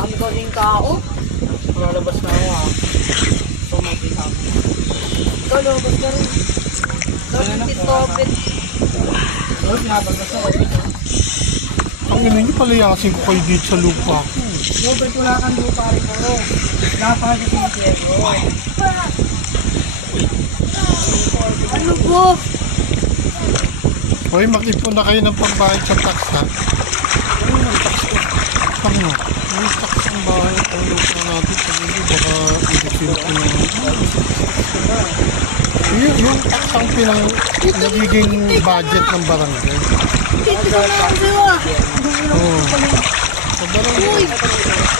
Dami ko rin kao. Lalabas na ako ah. So, makita ako. Ikaw, lumabas ka rin. Lumabas si Tobit. So, pinabalabas na ako. Ang ina niyo, palayasin ko kayo dito sa lupa ko. Robert, wala kang lupa rin ko. Napakagit yung Piero. Ano po? Hoy, mag-ipon na kayo ng pambayad sa tax, ha? Ano yung tax ko? Ano? May tax ang bahay. Ang lupa natin. Sabi niyo, baka i-refill ko na. Yung tax ang nagiging budget ng barangay. Dito na ako sa'yo ah. Oo. Sa barangay.